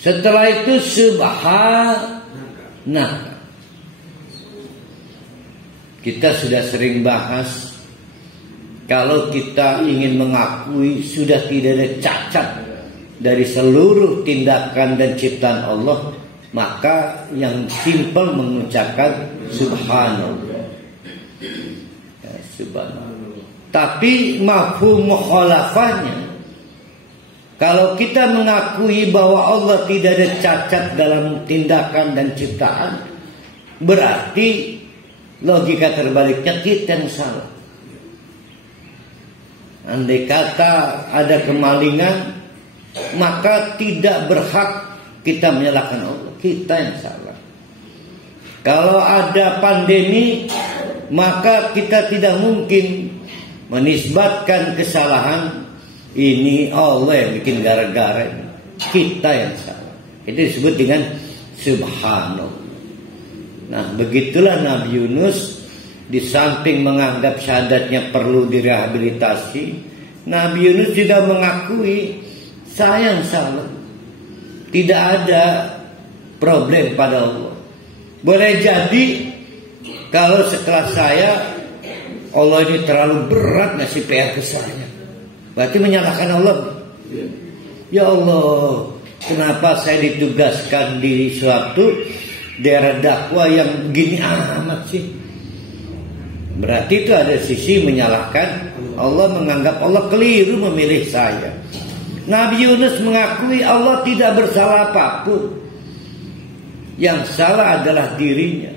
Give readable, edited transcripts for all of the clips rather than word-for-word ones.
Setelah itu subhanaka. Kita sudah sering bahas, kalau kita ingin mengakui sudah tidak ada cacat dari seluruh tindakan dan ciptaan Allah, maka yang simpel mengucapkan subhanallah. Ya, subhanallah. Tapi mafhum mukhalafahnya, kalau kita mengakui bahwa Allah tidak ada cacat dalam tindakan dan ciptaan, berarti logika terbaliknya kita yang salah. Andai kata ada kemalingan, maka tidak berhak kita menyalahkan Allah, kita yang salah. Kalau ada pandemi, maka kita tidak mungkin menisbatkan kesalahan ini Allah yang bikin gara-gara, kita yang salah. Itu disebut dengan subhanallah. Nah, begitulah Nabi Yunus, di samping menganggap syahadatnya perlu direhabilitasi, Nabi Yunus juga mengakui saya yang salah. Tidak ada problem pada Allah. Boleh jadi kalau sekelas saya, Allah ini terlalu berat ngasih PR ke saya, berarti menyalahkan Allah. Ya Allah, kenapa saya ditugaskan di suatu daerah dakwah yang gini amat sih? Berarti itu ada sisi menyalahkan Allah, menganggap Allah keliru memilih saya. Nabi Yunus mengakui Allah tidak bersalah apapun, yang salah adalah dirinya.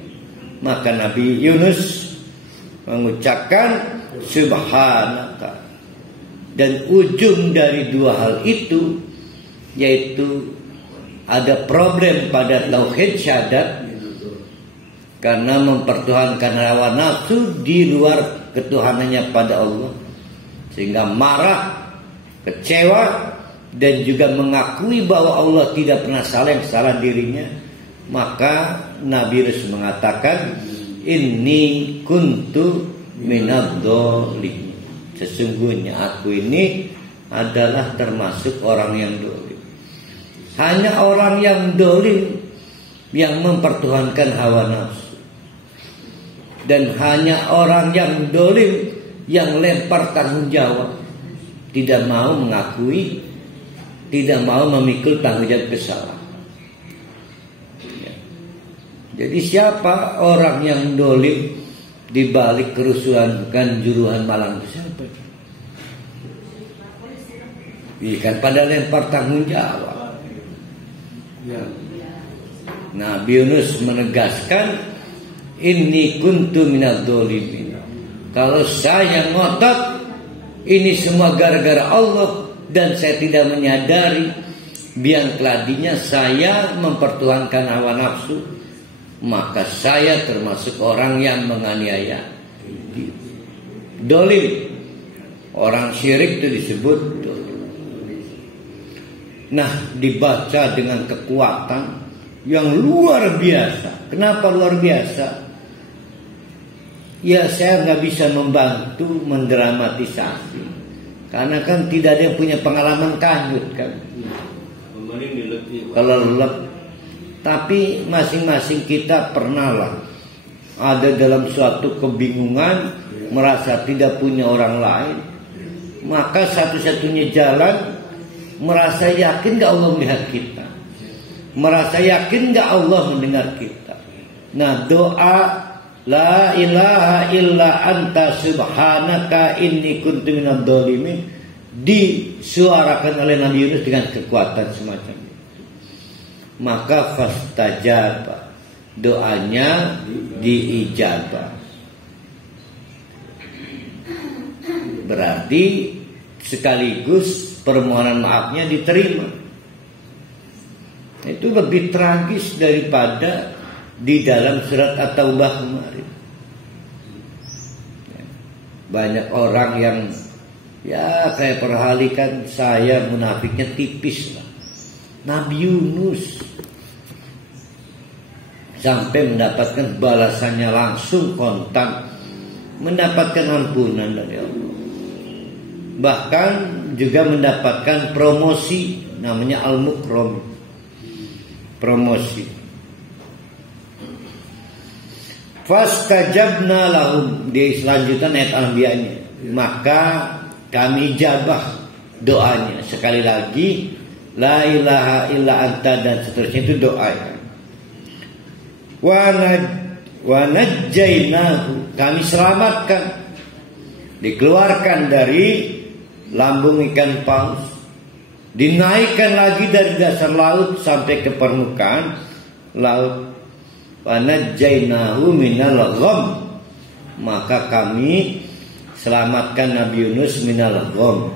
Maka Nabi Yunus mengucapkan subhanaka. Dan ujung dari dua hal itu, yaitu ada problem pada tauhid syahadat, karena mempertuhankan hawa nafsu di luar ketuhanannya pada Allah, sehingga marah, kecewa, dan juga mengakui bahwa Allah tidak pernah salah, yang salah dirinya. Maka Nabi Yunus mengatakan, inni kuntu minadh-dhalimin. Sesungguhnya aku ini adalah termasuk orang yang dolim. Hanya orang yang dolim yang mempertuhankan hawa nafsu, dan hanya orang yang dolim yang lempar tanggung jawab, tidak mau mengakui, tidak mau memikul tanggung jawab kesalahan. Jadi siapa orang yang dolim di balik kerusuhan Kanjuruhan Malang? Siapa? Ikan pada lempar tanggung jawab. Nabi Yunus menegaskan, inni kuntu minadh-dhalimin. Kalau saya ngotot ini semua gara-gara Allah dan saya tidak menyadari biang keladinya saya mempertuhankan hawa nafsu, maka saya termasuk orang yang menganiaya. Dolim. Orang syirik itu disebut dolim. Nah, dibaca dengan kekuatan yang luar biasa. Kenapa luar biasa? Ya, saya nggak bisa membantu mendramatisasi, karena kan tidak ada yang punya pengalaman kanjut kan. Kalau lelep. Tapi masing-masing kita pernahlah ada dalam suatu kebingungan, merasa tidak punya orang lain, maka satu-satunya jalan merasa yakin gak Allah melihat kita, merasa yakin gak Allah mendengar kita. Nah, doa la ilaha illa anta subhanaka inni kuntu minadh-dhalimin disuarakan oleh Nabi Yunus dengan kekuatan semacam itu. Maka fastajaba, doanya diijabah. Berarti sekaligus permohonan maafnya diterima. Itu lebih tragis daripada di dalam surat At-Taubah kemarin. Banyak orang yang ya kayak perhalikan saya munafiknya tipis lah. Nabi Yunus sampai mendapatkan balasannya langsung kontan, mendapatkan ampunan dari Allah, bahkan juga mendapatkan promosi namanya Al-Mukram. promosi. Fastajabna lahum, di selanjutan ayat Al-Anbiya'nya, maka kami ijabah doanya. Sekali lagi, la ilaha illa anta dan seterusnya itu doa. Wa najjainahu, kami selamatkan, dikeluarkan dari lambung ikan paus, dinaikkan lagi dari dasar laut sampai ke permukaan laut. Wa najjainahu minal gham, maka kami selamatkan Nabi Yunus minal gham,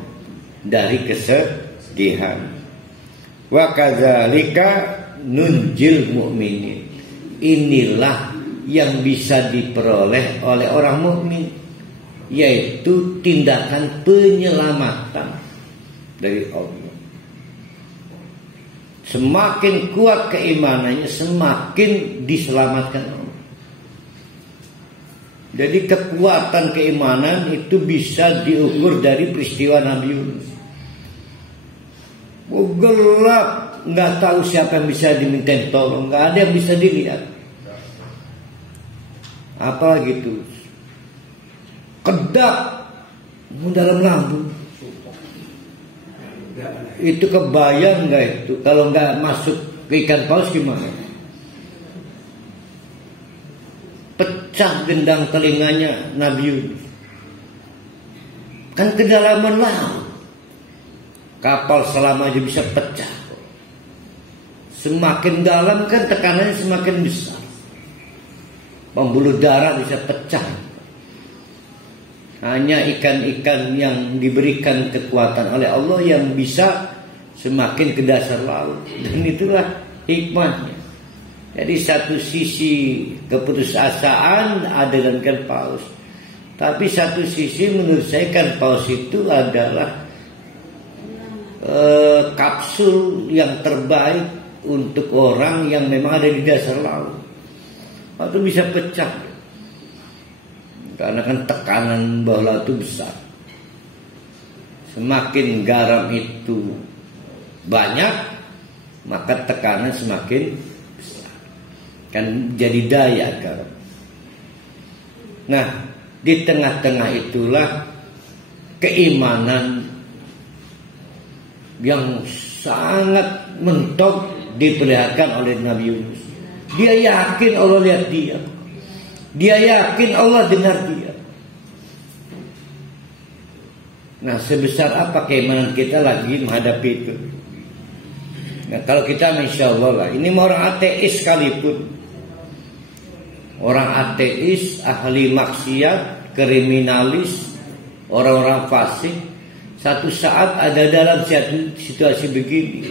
dari kesedihan. Wa kadzalika nunjil mu'minin, inilah yang bisa diperoleh oleh orang mukmin, yaitu tindakan penyelamatan dari Allah. Semakin kuat keimanannya, semakin diselamatkan Allah. Jadi kekuatan keimanan itu bisa diukur dari peristiwa Nabi Yunus. Gelap, nggak tahu siapa yang bisa diminta tolong, nggak ada yang bisa dilihat. Apalagi itu kedap dalam lambung. Itu kebayang nggak itu kalau nggak masuk ke ikan paus gimana? Pecah gendang telinganya Nabi Yunus. Kan kedalaman laut, kapal selam aja bisa pecah. Semakin dalam kan tekanannya semakin besar, pembuluh darah bisa pecah. Hanya ikan-ikan yang diberikan kekuatan oleh Allah yang bisa semakin ke dasar laut. Dan itulah hikmahnya. Jadi satu sisi keputusasaan ada dalam ikan paus, tapi satu sisi menurut saya ikan paus itu adalah kapsul yang terbaik untuk orang yang memang ada di dasar laut. Atau bisa pecah, karena kan tekanan bawah laut itu besar. Semakin garam itu banyak, maka tekanan semakin besar. Kan jadi daya garam. Nah, di tengah-tengah itulah keimanan yang sangat mentok diperlihatkan oleh Nabi Yunus. Dia yakin Allah lihat dia. Dia yakin Allah dengar dia. Nah, sebesar apa keimanan kita lagi menghadapi itu? Nah, kalau kita insya Allah lah, ini orang ateis sekalipun, orang ateis, ahli maksiat, kriminalis, orang-orang fasik, satu saat ada dalam situasi begini,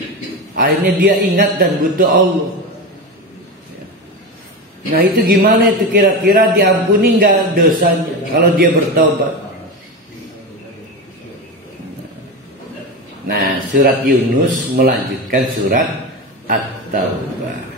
akhirnya dia ingat dan butuh Allah. Nah, itu gimana itu kira-kira diampuni nggak dosanya kalau dia bertobat? Nah, surat Yunus melanjutkan surat At-Taubah.